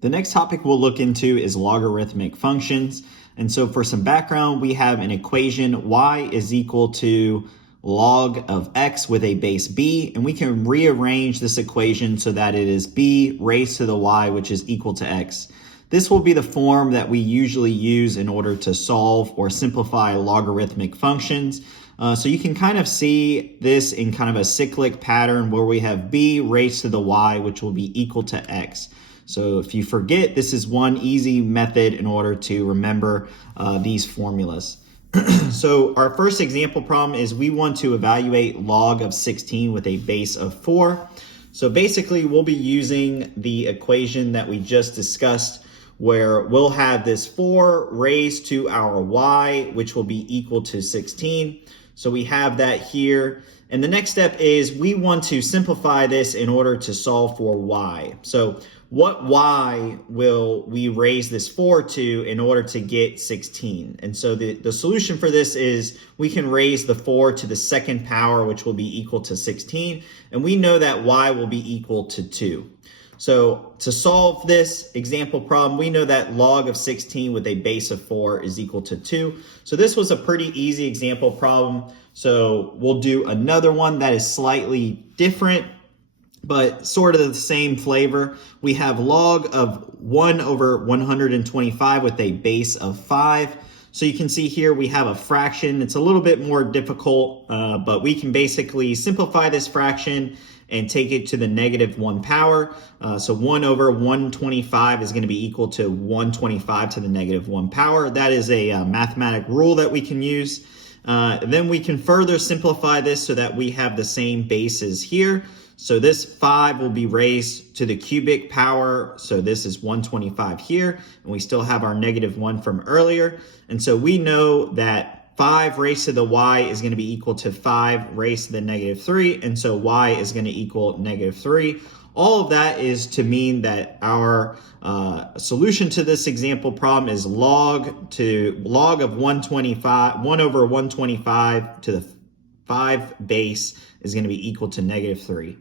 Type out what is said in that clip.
The next topic we'll look into is logarithmic functions. And so for some background, we have an equation y is equal to log of x with a base b, and we can rearrange this equation so that it is b raised to the y, which is equal to x. This will be the form that we usually use in order to solve or simplify logarithmic functions. So you can kind of see this in kind of a cyclic pattern where we have b raised to the y, which will be equal to x. So if you forget, this is one easy method in order to remember these formulas. So our first example problem is we want to evaluate log of 16 with a base of 4. So basically we'll be using the equation that we just discussed, where we'll have this 4 raised to our y, which will be equal to 16. So we have that here. And the next step is we want to simplify this in order to solve for y. So what y will we raise this 4 to in order to get 16? And so the solution for this is we can raise the 4 to the second power, which will be equal to 16. And we know that y will be equal to 2. So to solve this example problem, we know that log of 16 with a base of 4 is equal to 2. So this was a pretty easy example problem. So we'll do another one that is slightly different, but sort of the same flavor. We have log of 1 over 125 with a base of 5. So you can see here we have a fraction. It's a little bit more difficult, but we can basically simplify this fraction and take it to the -1 power. So 1 over 125 is going to be equal to 125 to the -1 power. That is a mathematic rule that we can use. Then we can further simplify this so that we have the same bases here. So this 5 will be raised to the cubic power. So this is 125 here, and we still have our -1 from earlier. And so we know that 5 raised to the y is going to be equal to 5 raised to the -3, and so y is going to equal -3. All of that is to mean that our solution to this example problem is log of 125, 1 over 125 to the 5 base is going to be equal to -3.